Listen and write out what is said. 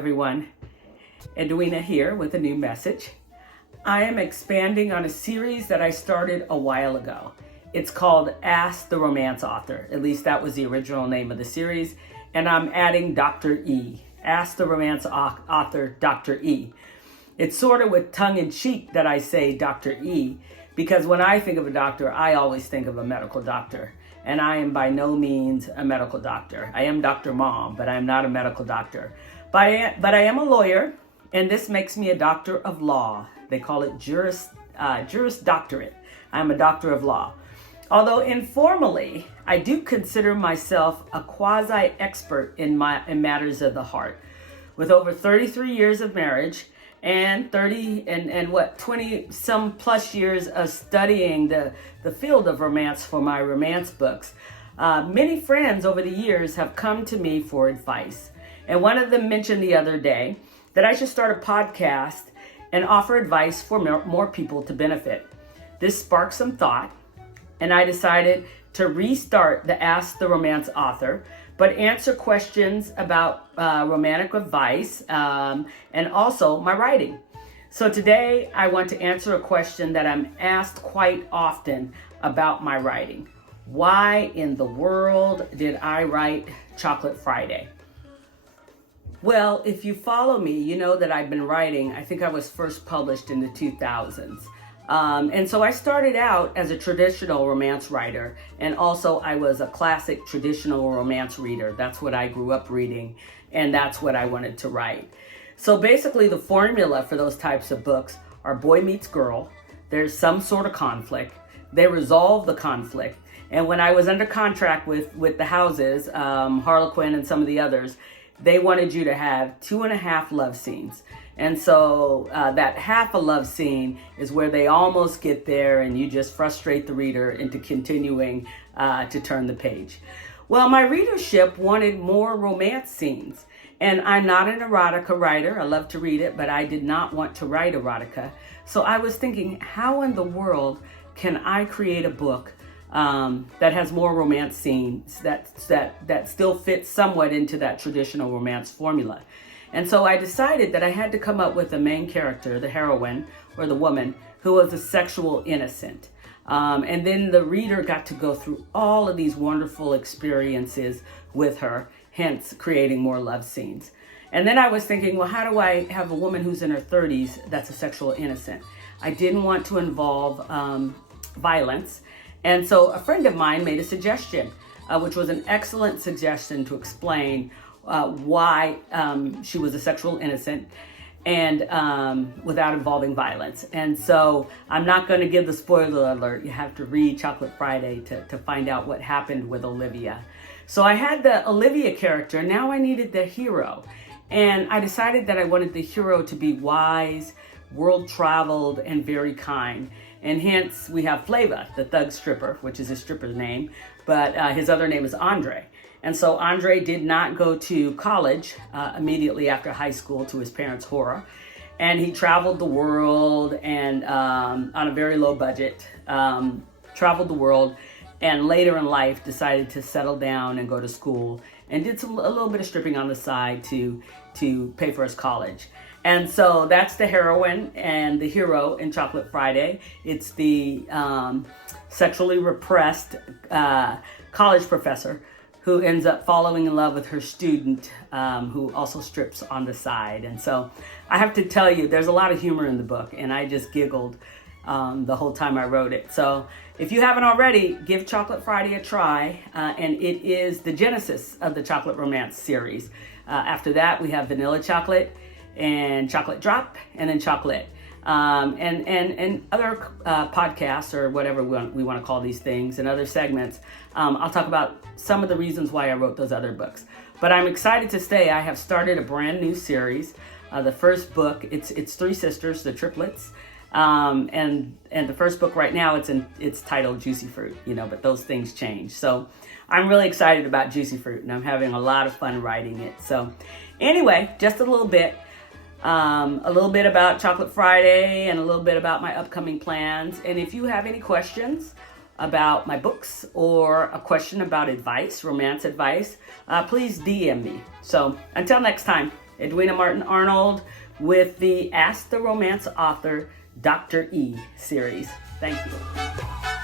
everyone. Edwina here with a new message. I am expanding on a series that I started a while ago. It's called Ask the Romance Author. At least that was the original name of the series. And I'm adding Dr. E. Ask the Romance Author, Dr. E. It's sort of with tongue in cheek that I say Dr. E, because when I think of a doctor, I always think of a medical doctor. And I am by no means a medical doctor. I am Dr. Mom, but I'm not a medical doctor. But I am a lawyer, and this makes me a doctor of law. They call it juris doctorate. I'm a doctor of law. Although informally, I do consider myself a quasi-expert in matters of the heart. With over 33 years of marriage and 20 some plus years of studying the field of romance for my romance books, many friends over the years have come to me for advice. And one of them mentioned the other day that I should start a podcast and offer advice for more people to benefit. This sparked some thought, and I decided to restart the Ask the Romance Author, but answer questions about romantic advice and also my writing. So today I want to answer a question that I'm asked quite often about my writing. Why in the world did I write Chocolate Friday? Well, if you follow me, you know that I've been writing. I think I was first published in the 2000s. And so I started out as a traditional romance writer, and also I was a classic traditional romance reader. That's what I grew up reading, and that's what I wanted to write. So basically the formula for those types of books are boy meets girl, there's some sort of conflict, they resolve the conflict, and when I was under contract with the houses, Harlequin and some of the others, they wanted you to have 2.5 love scenes. And so that half a love scene is where they almost get there and you just frustrate the reader into continuing to turn the page. Well, my readership wanted more romance scenes. And I'm not an erotica writer. I love to read it, but I did not want to write erotica. So I was thinking, how in the world can I create a book that has more romance scenes that still fits somewhat into that traditional romance formula? And so I decided that I had to come up with a main character, the heroine or the woman, who was a sexual innocent. And then the reader got to go through all of these wonderful experiences with her, hence creating more love scenes. And then I was thinking, well, how do I have a woman who's in her 30s that's a sexual innocent? I didn't want to involve violence. And so a friend of mine made a suggestion, which was an excellent suggestion to explain why she was a sexual innocent and without involving violence. And so I'm not going to give the spoiler alert. You have to read Chocolate Friday to find out what happened with Olivia. So I had the Olivia character. Now I needed the hero. And I decided that I wanted the hero to be wise, world-traveled, and very kind. And hence we have Flava, the thug stripper, which is his stripper's name, but his other name is Andre. And so Andre did not go to college immediately after high school, to his parents' horror. And he traveled the world and on a very low budget, traveled the world, and later in life decided to settle down and go to school and did a little bit of stripping on the side to pay for his college. And so that's the heroine and the hero in Chocolate Friday. It's the sexually repressed college professor who ends up falling in love with her student who also strips on the side. And so I have to tell you, there's a lot of humor in the book, and I just giggled the whole time I wrote it. So if you haven't already, give Chocolate Friday a try, and it is the genesis of the Chocolate Romance series. After that, we have Vanilla Chocolate and Chocolate Drop, and then Chocolate. And other podcasts, or whatever we want to call these things, and other segments, I'll talk about some of the reasons why I wrote those other books. But I'm excited to say I have started a brand new series. The first book, it's 3 sisters, the triplets, and the first book right now, it's titled Juicy Fruit, but those things change. So I'm really excited about Juicy Fruit, and I'm having a lot of fun writing it. So anyway, just a little bit about Chocolate Friday and a little bit about my upcoming plans. And if you have any questions about my books or a question about advice, romance advice, please DM me. So until next time, Edwina Martin-Arnold with the Ask the Romance Author, Dr. E series. Thank you.